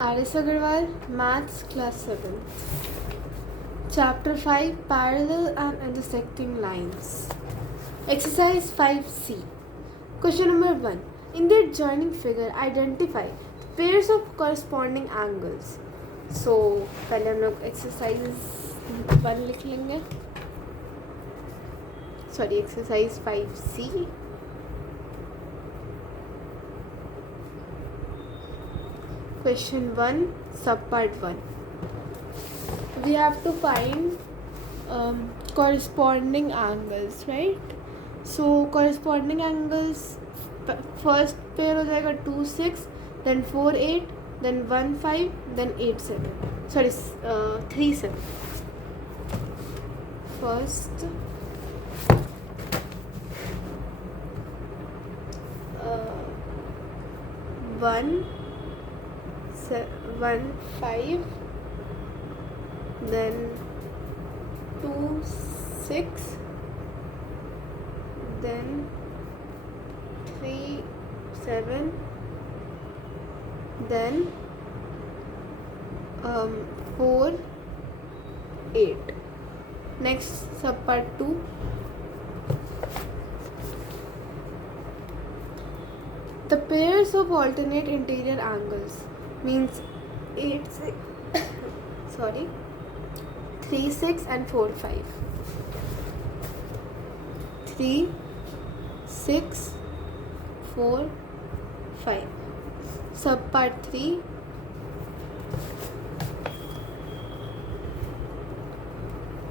R.S. Agarwal, Maths, Class 7. Chapter 5, Parallel and Intersecting Lines. Exercise 5C. Question number 1. In the adjoining figure, identify the pairs of corresponding angles. So, पहले हम लोग exercise 1 लिख लेंगे. Sorry, exercise 5C. Question 1, subpart 1. We have to find corresponding angles, right? So corresponding angles, first pair हो जाएगा 2 6, then 4 8, then 1 5, then 8 7. Sorry, 3 7. First 1 5, then 2 6, then 3 7, then 4 8. Next, subpart 2. The pairs of alternate interior angles means 8 6 sorry 3 6 and 4 5. 3 6 4 5. Subpart 3.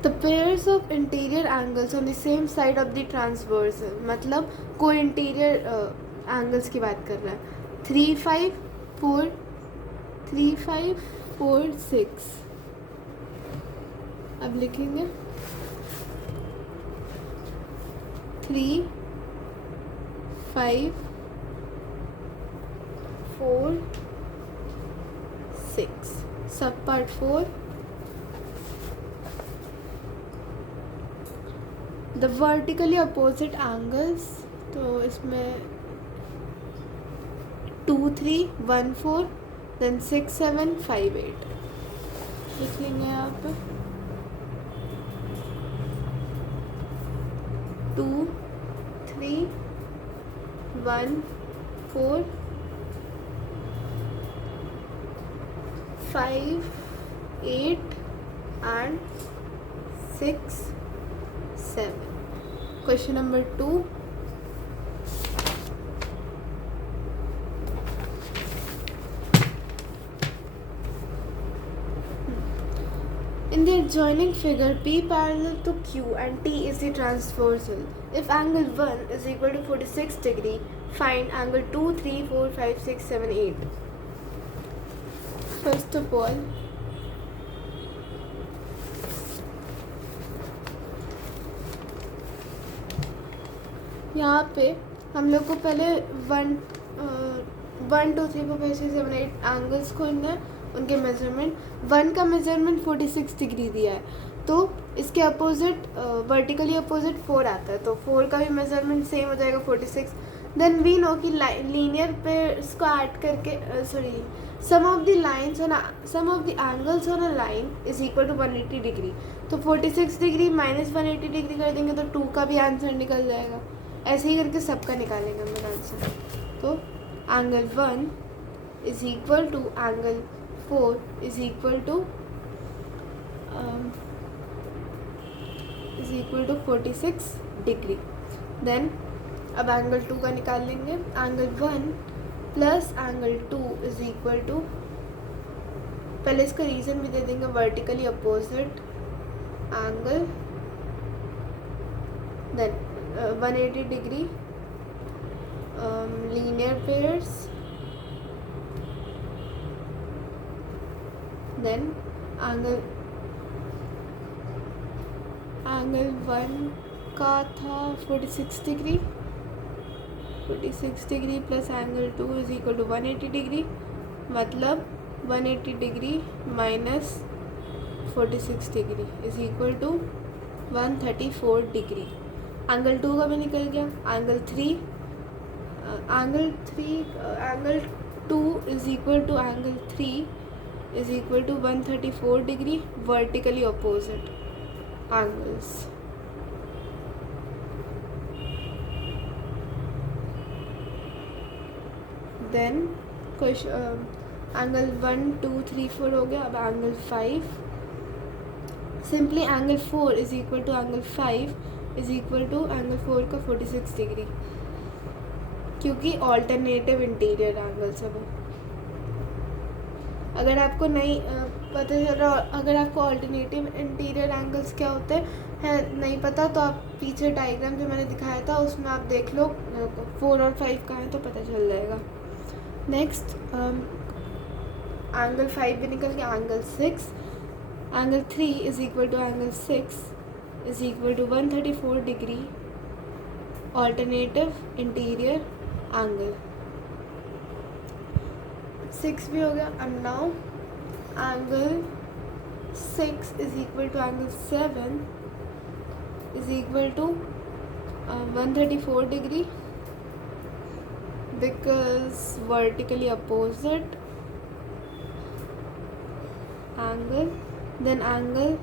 The pairs of interior angles on the same side of the transversal, मतलब कोई interior angles की बात कर रहा है. 3 5 4 3 5 4 6. अब लिखेंगे 3 5 4 6. Subpart 4. The vertically opposite angles, तो इसमें 2 3 1 4, then 6 7 5 8 लिख लेंगे यहाँ पे. 2 3 1 4 5 8 and 6 7. Question number 2. In the adjoining figure, P parallel to Q and T is the transversal. If angle 1 is equal to 46 degree, find angle 2, 3, 4, 5, 6, 7, 8. First of all, यहाँ पे हम लोग को पहले 1 2 3 4 5 6 7 8 एंगल्स खोलना है, उनके मेजरमेंट. 1 का मेजरमेंट 46 डिग्री दिया है, तो इसके अपोजिट वर्टिकली अपोजिट 4 आता है, तो 4 का भी मेजरमेंट सेम हो जाएगा 46. देन वी नो कि लीनियर पेयर्स को ऐड करके sum of the angles on a line is equal to 180 degree. तो 46 डिग्री माइनस 180 डिग्री कर देंगे तो 2 का भी आंसर निकल जाएगा. ऐसे ही करके सबका निकालेंगे हम लोग आंसर. तो angle 1 is equal to angle 4 is equal to 46 degree. Then अब एंगल 2 का निकाल लेंगे. Angle 1 plus angle 2 is equal to, पहले इसका रीज़न भी दे देंगे, vertically opposite angle, then 180 degree, linear pairs, then angle 1 का था 46 degree. 46 degree plus angle 2 is equal to 180 degree, मतलब 180 degree minus 46 degree is equal to 134 degree. Angle 2 का भी निकल गया. Angle 2 is equal to angle 3 is equal to 134 degree vertically opposite angles. Then question angle 1 2 3 4 हो गया. अब angle 5, simply angle 4 is equal to angle 5 is equal to angle 4 का 46 degree, क्योंकि alternative interior angles है वो. अगर आपको नहीं पता चल रहा, अगर आपको ऑल्टरनेटिव इंटीरियर एंगल्स क्या होते हैं नहीं पता, तो आप पीछे डायग्राम जो मैंने दिखाया था उसमें आप देख लो 4 और 5 कहाँ है तो पता चल जाएगा. नेक्स्ट एंगल 5 भी निकल गया. Angle 6, angle 3 is equal to angle 6 is equal to 134 degree alternative interior angle. 6 भी हो गया. And now angle 6 is equal to angle 7 is equal to 134 degree because vertically opposite angle. Then angle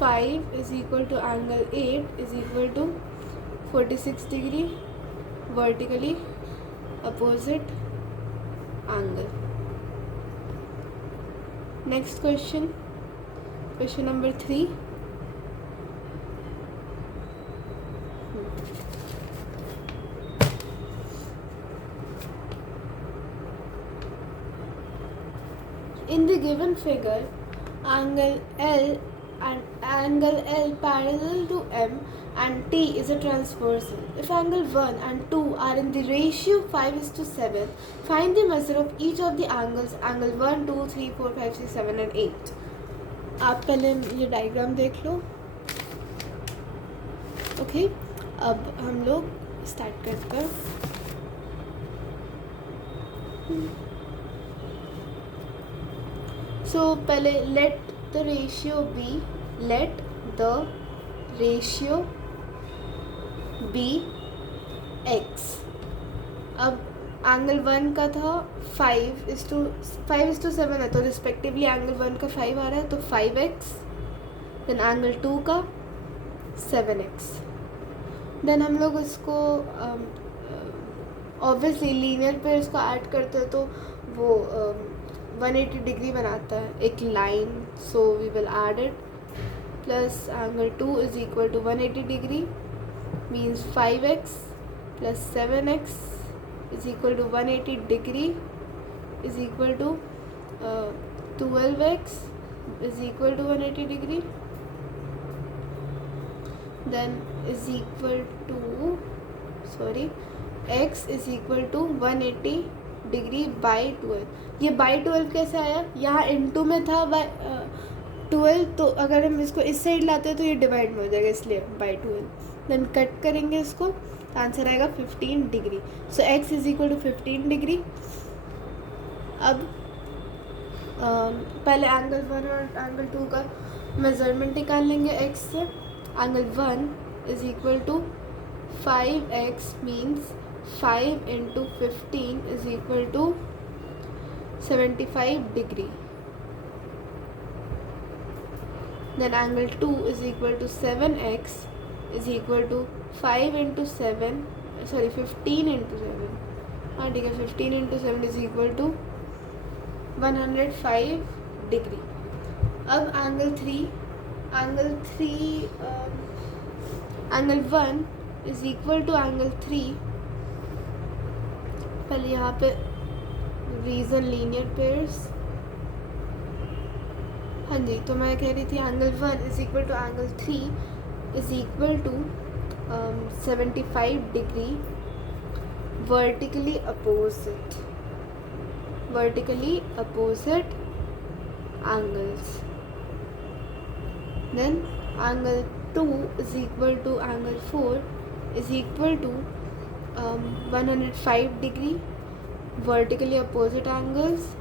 5 is equal to angle 8 is equal to 46 degree vertically opposite angle. Next question, question number 3. In the given figure, angle L parallel to M and T is a transversal. If angle 1 and 2 are in the ratio 5:7, find the measure of each of the angles, angle 1, 2, 3, 4, 5, 6, 7 and 8. आप पहले ये diagram देख लो. Okay, अब हम लोग start करते हैं. So पहले let the ratio be x. अब एंगल 1 का था 5:7 है तो रिस्पेक्टिवली एंगल 1 का 5 आ रहा है तो 5x. देन एंगल 2 का 7x. देन हम लोग इसको ऑब्वियसली लीनियर पे इसको ऐड करते हैं तो वो 180 डिग्री बनाता है एक line. So we will add it. Plus angle 2 is equal to 180 degree means 5x plus 7x is equal to 180 degree is equal to 12x is equal to 180 degree. Then is equal to x is equal to 180 degree by 12. ये by 12 कैसे आया? यहाँ into में था 12 तो अगर हम इसको इस साइड लाते हैं तो ये डिवाइड में हो जाएगा इसलिए बाई 12. देन कट करेंगे इसको तो आंसर आएगा 15 degree. So x is equal to 15 degree. अब पहले एंगल 1 और एंगल 2 का मेजरमेंट निकाल लेंगे x से. Angle 1 is equal to 5x means 5 into 15 is equal to 75 degree. Then angle 2 is equal to 7x is equal to 5 into 7 15 into 7. हाँ ठीक है, 15 into 7 is equal to 105 degree. अब angle 1 is equal to angle 3. पहले यहाँ पे reason linear pairs. हाँ जी, तो मैं कह रही थी angle 1 is equal to angle 3 is equal to 75 degree vertically opposite angles. Then angle 2 is equal to angle 4 is equal to 105 degree vertically opposite angles.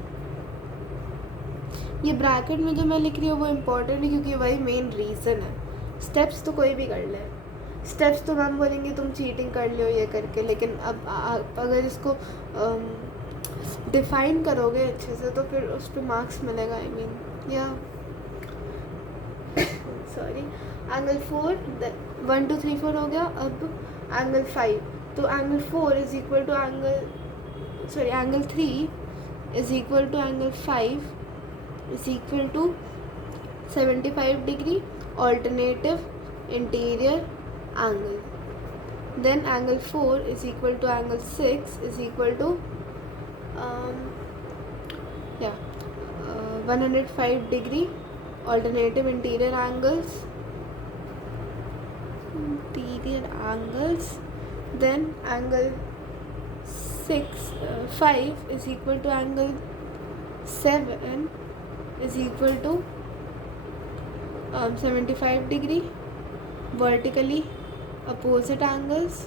ये ब्रैकेट में जो मैं लिख रही हूँ वो इम्पोर्टेंट है क्योंकि वही मेन रीज़न है. स्टेप्स तो कोई भी कर ले. स्टेप्स तो मैम बोलेंगे तुम चीटिंग कर लो ये करके, लेकिन अब अगर इसको डिफाइन करोगे अच्छे से तो फिर उस पर मार्क्स मिलेगा. आई मीन या सॉरी. एंगल 4 1 2 3 4 हो गया. अब एंगल 5, तो angle 4 is equal to angle 3 is equal to angle 5 is equal to 75 degree alternative interior angle. Then angle 4 is equal to angle 6 is equal to 105 degree alternative interior angles. Then angle 5 is equal to angle 7 is equal to 75 degree vertically opposite angles.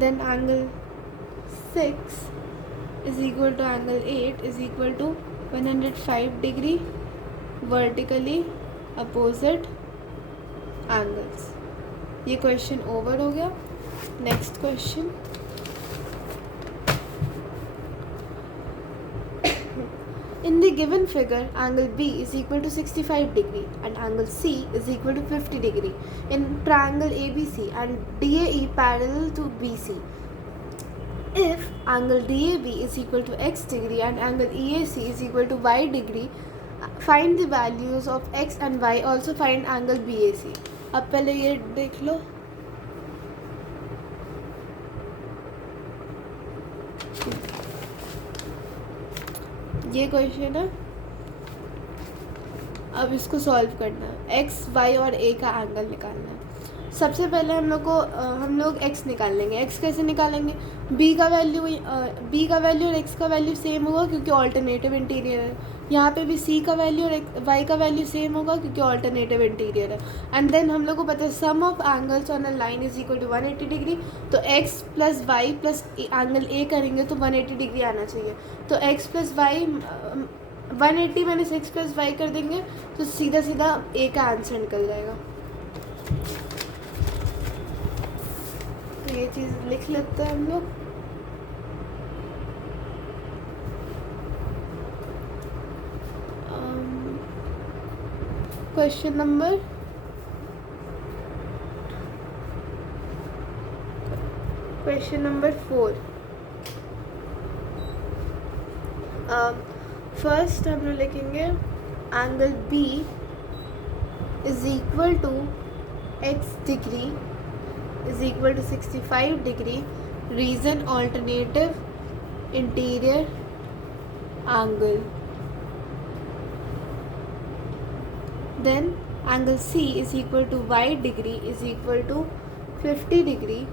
Then angle 6 is equal to angle 8 is equal to 105 degree vertically opposite angles. ये question over हो गया. Next question. In the given figure, angle B is equal to 65 degree and angle C is equal to 50 degree in triangle ABC and DAE parallel to BC. If angle DAB is equal to x degree and angle EAC is equal to y degree, find the values of x and y. Also find angle BAC. अब पहले ये देख लो. ये question है. अब इसको solve करना है. एक्स वाई और ए का एंगल निकालना है. सबसे पहले हम लोग एक्स निकाल लेंगे. एक्स कैसे निकालेंगे? बी का वैल्यू और एक्स का वैल्यू सेम होगा क्योंकि ऑल्टरनेटिव इंटीरियर है. यहाँ पे भी सी का वैल्यू और वाई का वैल्यू सेम होगा क्योंकि ऑल्टरनेटिव इंटीरियर है. एंड देन हम लोग को पता है sum of angles on a line is equal to 180 degree. तो x plus y plus angle A करेंगे तो 180 डिग्री आना चाहिए. तो एक्स प्लस वाई 180 मैंने 6 प्लस वाई कर देंगे तो सीधा सीधा ए का आंसर निकल जाएगा. तो ये चीज़ लिख लेते हैं हम लोग. Question number question number 4. First हम लोग लिखेंगे angle B is equal to X degree is equal to 65 degree reason alternative interior angle. Then angle C is equal to y degree is equal to 50 degree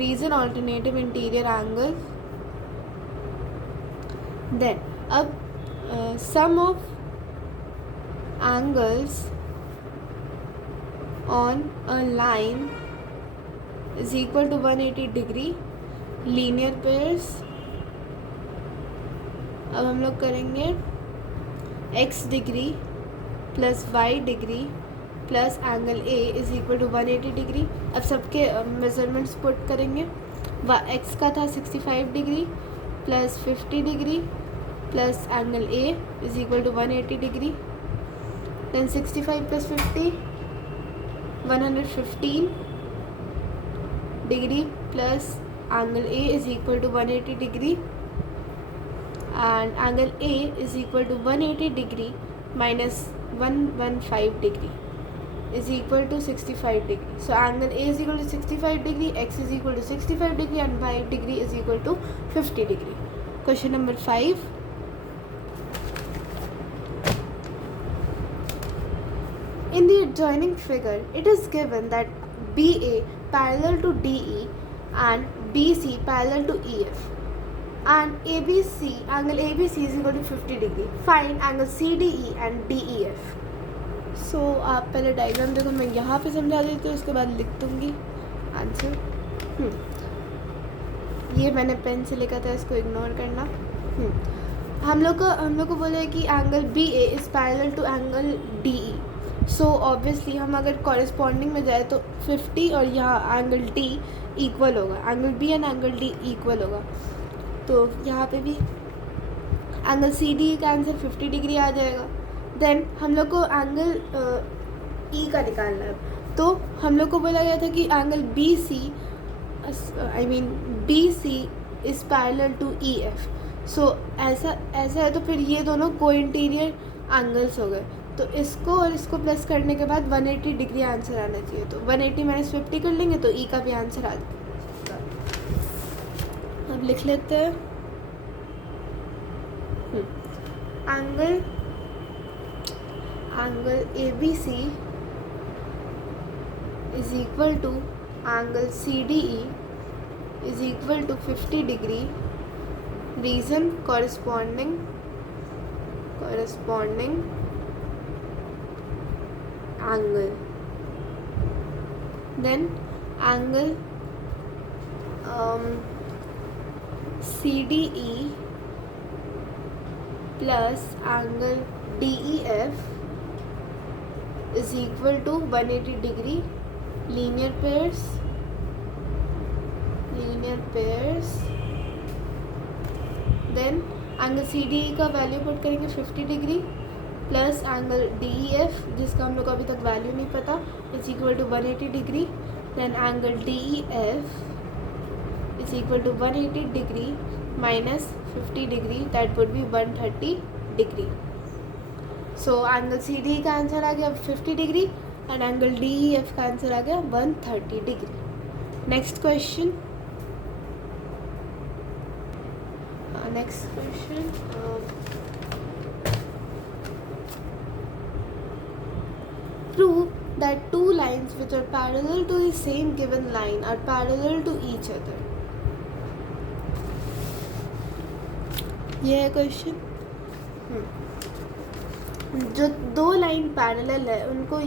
reason alternative interior angle. Then अब sum of angles on a line is equal to 180 degree linear pairs. अब हम लोग करेंगे x डिग्री plus y degree plus angle A is equal to 180 degree. अब सबके measurements put करेंगे. x का था 65 degree plus 50 degree plus angle A is equal to 180 degree. Then 65 plus 50 115 degree plus angle A is equal to 180 degree and angle A is equal to 180 degree minus 115 degree is equal to 65 degree. So angle A is equal to 65 degree, x is equal to 65 degree and y degree is equal to 50 degree. Question number 5. In the adjoining figure, it is given that BA parallel to DE and BC parallel to EF and ABC, angle ABC is equal to 50 degree. Find angle CDE and DEF. So आप पहले diagram देखो. मैं यहाँ पे समझा देती हूँ, उसके बाद लिख दूँगी आंसर. ये मैंने पेन से लिखा था, इसको इग्नोर करना. हम लोग को बोला है कि angle BA is parallel to angle DE so obviously हम अगर कॉरेस्पॉन्डिंग में जाए तो 50 और यहाँ एंगल डी इक्वल होगा, angle B and angle D इक्वल होगा। तो यहाँ पे भी एंगल सी डी का आंसर 50 डिग्री आ जाएगा। देन हम लोग को एंगल ई का निकालना है, तो हम लोग को बोला गया था कि angle B C BC is parallel to EF। So ऐसा है, तो फिर ये दोनों को इंटीरियर एंगल्स हो गए। तो इसको और इसको प्लस करने के बाद 180 डिग्री आंसर आना चाहिए। तो 180 माइनस 50 कर लेंगे तो ई का भी आंसर आ जाएगा। अब लिख लेते हैं angle ABC is equal to angle CDE is equal to 50 degree. Reason corresponding angle. Then angle CDE plus angle DEF is equal to 180 degree. Linear pairs. Then angle CDE का वैल्यू पुट करेंगे 50 degree plus angle DEF जिसका हम लोग को अभी तक value नहीं पता is equal to 180 degree. Then angle DEF is equal to 180 degree minus 50 degree, that would be 130 degree. So angle CDE का आंसर आ गया 50 डिग्री एंड एंगल DEF का आंसर आ गया 130 degree. Next question. Next question. Prove that two lines which are parallel to the same given line are parallel to each other. ये है question. जो दो लाइन पैरेलल है उनको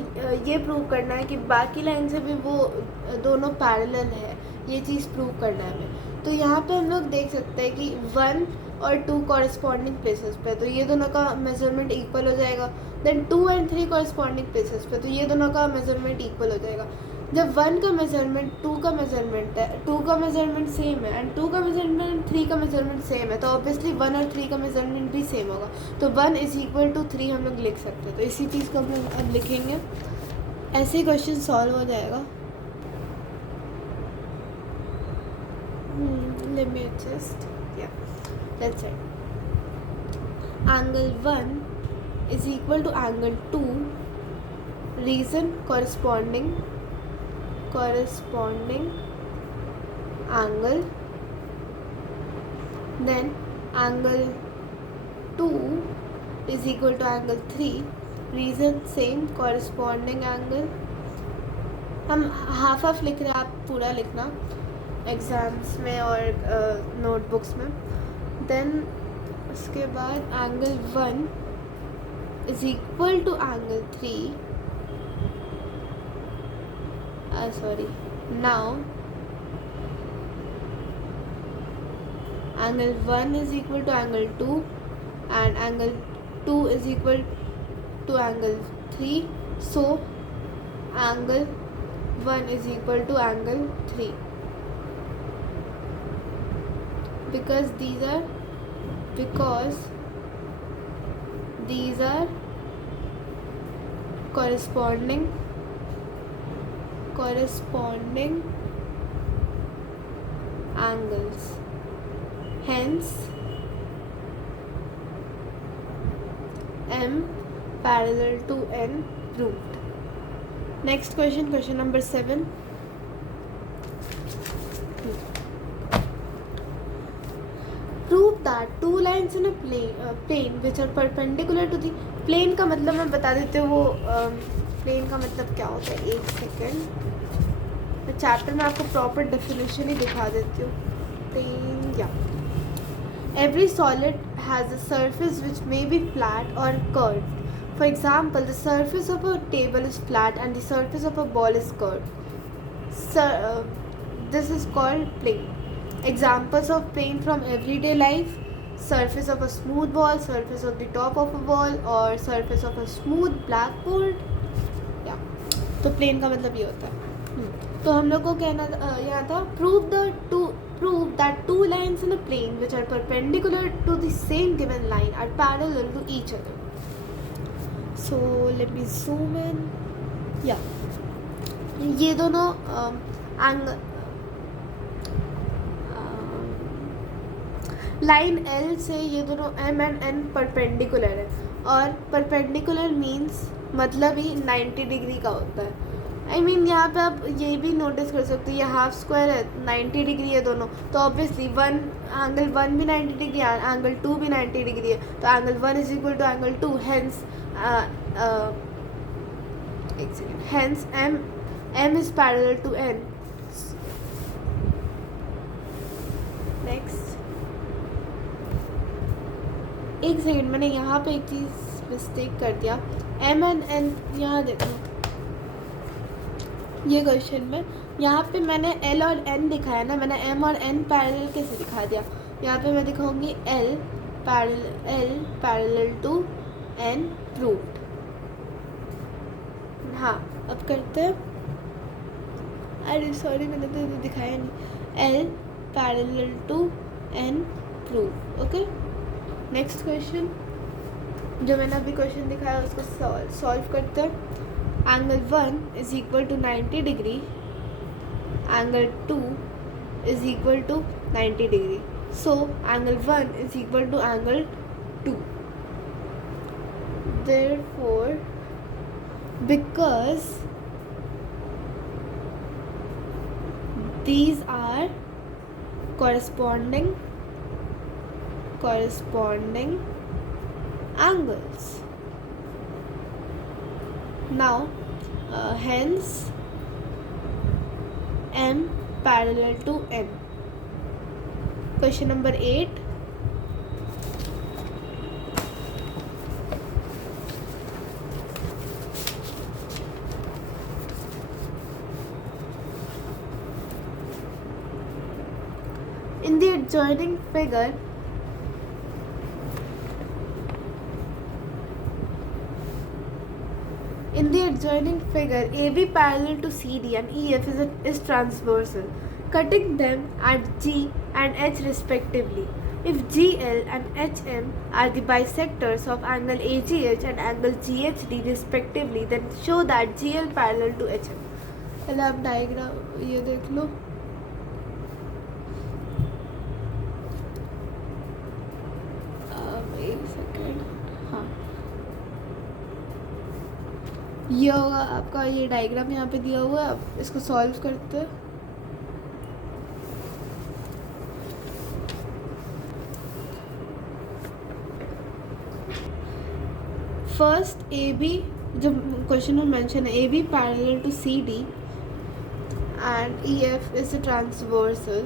ये प्रूव करना है कि बाकी लाइन से भी वो दोनों पैरेलल है, ये चीज़ प्रूव करना है हमें। तो यहाँ पे हम लोग देख सकते हैं कि 1 और 2 कॉरेस्पॉन्डिंग प्लेसेस पे, तो ये दोनों का मेजरमेंट इक्वल हो जाएगा। देन 2 एंड 3 कॉरेस्पॉन्डिंग प्लेसेस पे, तो ये दोनों का मेजरमेंट इक्वल हो जाएगा। जब 1 का मेजरमेंट 2 का मेजरमेंट है, 2 का मेजरमेंट सेम है एंड 2 का मेजरमेंट 3 का मेजरमेंट सेम है, तो ऑब्वियसली 1 और 3 का मेजरमेंट भी सेम होगा। तो 1 इज इक्वल टू 3 हम लोग लिख सकते हैं। तो इसी चीज़ को हम लोग अब लिखेंगे, ऐसे ही क्वेश्चन सॉल्व हो जाएगा। Let me adjust. Yeah, that's it. Angle 1 is equal to angle 2. Reason corresponding angle. Then angle 2 is equal to angle 3. Reason same corresponding angle. हम हाफ लिख रहे हैं, आप पूरा लिखना एग्ज़ाम्स में और नोटबुक्स में। देन उसके बाद angle 1 is equal to angle 3, now angle 1 is equal to angle 2 and angle 2 is equal to angle 3, so angle 1 is equal to angle 3 because these are corresponding angles, hence M parallel to N proved. Next question, question number 7. Prove that two lines in a plane which are perpendicular to the plane का मतलब मैं बता देती हूँ, वो plane का मतलब क्या होता है। एक सेकेंड, मैं चैप्टर में आपको प्रॉपर डेफिनेशन ही दिखा देती हूँ। plane, yeah, every solid has a surface which may be flat or curved. For example, the surface of a table is flat and the surface of a ball is curved. This is called plane. Examples of plane from everyday life: surface of a smooth ball, surface of the top of a ball, or surface of a smooth blackboard. तो plane का मतलब ये होता है। तो हम लोग को कहना यहाँ था prove that two lines in a plane which are perpendicular to the same given line are parallel to each other. So let me zoom in. Yeah, ये दोनों लाइन L से ये दोनों M एंड N परपेंडिकुलर है, और perpendicular means मतलब ही 90 degree का होता है। आई मीन यहाँ पे आप ये भी नोटिस कर सकते हो, ये हाफ स्क्वायर है, 90 डिग्री है दोनों, तो ऑब्वियसली एंगल 1 भी 90 डिग्री है, एंगल 2 भी 90 डिग्री है, तो angle 1 is equal to angle 2, hence M is parallel to N. Next, एक सेकेंड, मैंने यहाँ पे एक चीज़ मिस्टेक कर दिया. M एंड N, यहाँ देखो ये क्वेश्चन में यहाँ पे मैंने L और N दिखाया ना, मैंने M और N पैरेलल कैसे दिखा दिया. यहाँ पे मैं दिखाऊंगी L parallel to N proved. हाँ, अब करते हैं. अरे सॉरी, मैंने तो दिखाया नहीं. L parallel to N proved. Okay, next question जो मैंने अभी क्वेश्चन दिखाया उसको सॉल्व करते हैं. Angle 1 is equal to 90 degree, angle 2 is equal to 90 degree. So angle 1 is equal to angle 2. Therefore, because these are corresponding angles. Now, hence M parallel to N. Question number 8. In the adjoining figure, AB parallel to CD and EF is transversal, cutting them at G and H respectively. If GL and HM are the bisectors of angle AGH and angle GHD respectively, then show that GL parallel to HM. पहले आप diagram ये देख लो. एक second. हाँ, ये होगा आपका, ये डायग्राम यहाँ पे दिया हुआ है. अब इसको सॉल्व करते हैं. फर्स्ट AB जो क्वेश्चन में मेंशन है, AB parallel to CD and EF is the transversal.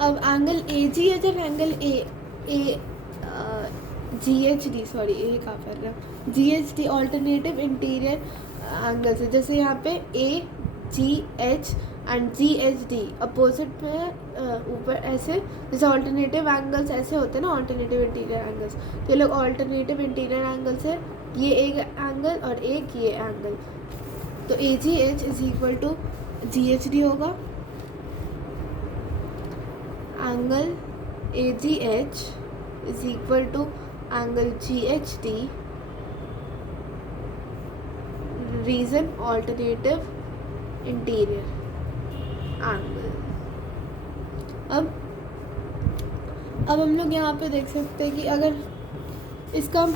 अब एंगल AGH और एंगल GHD, सॉरी ये कहाँ कर रहा हूँ, GHD ऑल्टरनेटिव इंटीरियर एंगल्स है. जैसे यहाँ पे AGH एंड GHD अपोजिट पे ऊपर ऐसे, जैसे ऑल्टरनेटिव एंगल्स ऐसे होते हैं ना, ऑल्टरनेटिव इंटीरियर एंगल्स. ये लोग ऑल्टरनेटिव इंटीरियर एंगल्स है, ये एक एंगल और एक ये एंगल. तो AGH is equal to GHD होगा. Angle AGH is equal to angle GHD. Reason alternative interior angle. अब हम लोग यहाँ पे देख सकते हैं कि अगर इसका हम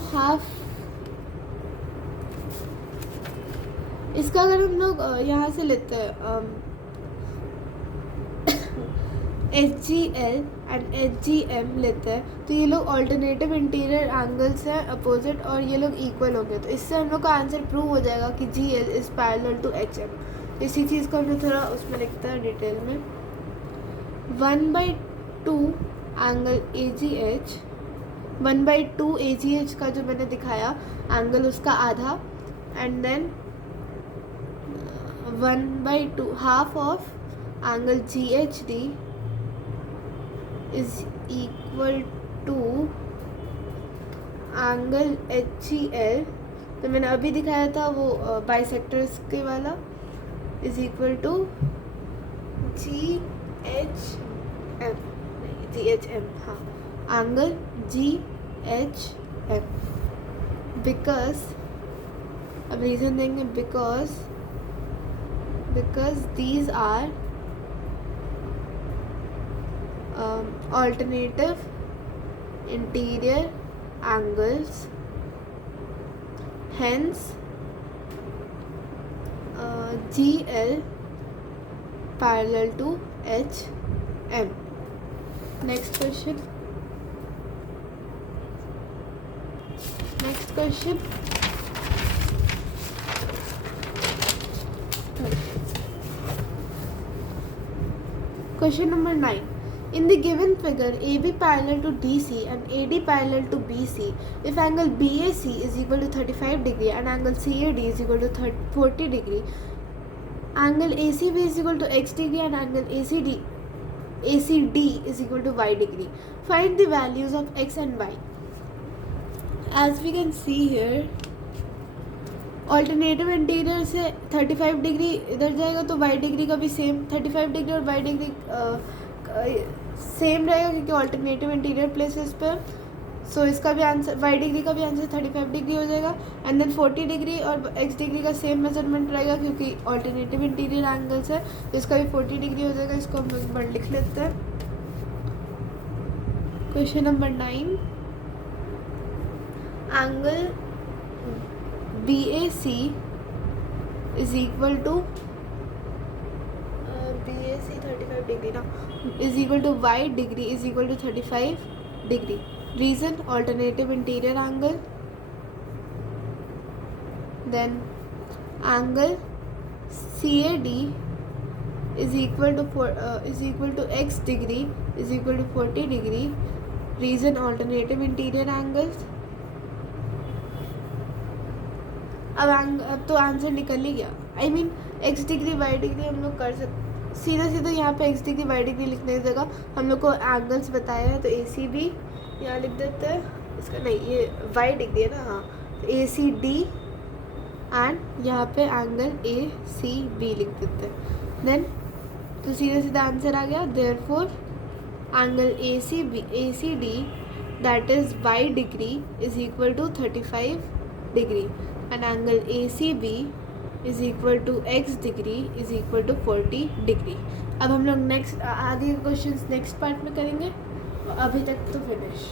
अगर हम लोग यहाँ से लेते हैं HGL एंड HGM लेते हैं, तो ये लोग ऑल्टरनेटिव इंटीरियर एंगल्स हैं अपोजिट, और ये लोग इक्वल हो गए. तो इससे हम लोग का आंसर प्रूव हो जाएगा कि GL is parallel to HM. इसी चीज़ को हमने थोड़ा उसमें लिखता है डिटेल में. 1/2 एंगल AGH, 1/2 AGH का जो मैंने दिखाया एंगल उसका आधा, and then 1/2 half of angle GHD is equal to angle HCL, तो मैंने अभी दिखाया था वो बाइसेक्टर्स के वाला, इज इक्वल टू GHM, हाँ, एंगल GHM, बिकॉज, अब रीज़न देंगे, because these are alternative interior angles, hence GL parallel to HM. Next question. Question number 9. In the given figure, AB parallel to DC and AD parallel to BC, if angle BAC is equal to 35 degree and angle CAD is equal to 40 degree, angle ACB is equal to X degree and angle ACD is equal to Y degree. Find the values of X and Y. As we can see here, alternative interior से 35 degree इधर जाएगा तो Y degree का भी same 35 degree और Y degree same रहेगा क्योंकि alternative interior places पे। सो इसका भी आंसर, वाई डिग्री का भी आंसर 35 डिग्री हो जाएगा। एंड देन 40 डिग्री और एक्स डिग्री का सेम मेजरमेंट रहेगा क्योंकि ऑल्टरनेटिव इंटीरियर एंगल्स है, तो इसका भी 40 डिग्री हो जाएगा। इसको हम एक बार लिख लेते हैं। Question number 9, angle BAC is equal to BAC 35 degree now is equal to Y degree is equal to 35 degree. Reason, alternative interior angle. Then angle CAD is equal to X degree is equal to 40 degree. Reason, alternative interior angles. अब तो answer निकल ही गया। I mean X degree Y degree हम लोग कर सकते, सीधा यहाँ पे एक्स डिग्री वाई डिग्री लिखने की जगह हम लोग को एंगल्स बताया है, तो ACB यहाँ लिख देते हैं। इसका नहीं, ये वाई डिग्री है ना, हाँ, तो ACD एंड यहाँ पे एंगल ACB लिख देते हैं। देन तो सीधा आंसर आ गया। Therefore angle ACD that is Y degree is equal to 35 degree and angle ACB is equal to X degree is equal to 40 degree. अब हम लोग नेक्स्ट आगे क्वेश्चंस नेक्स्ट पार्ट में करेंगे। अभी तक तो फिनिश।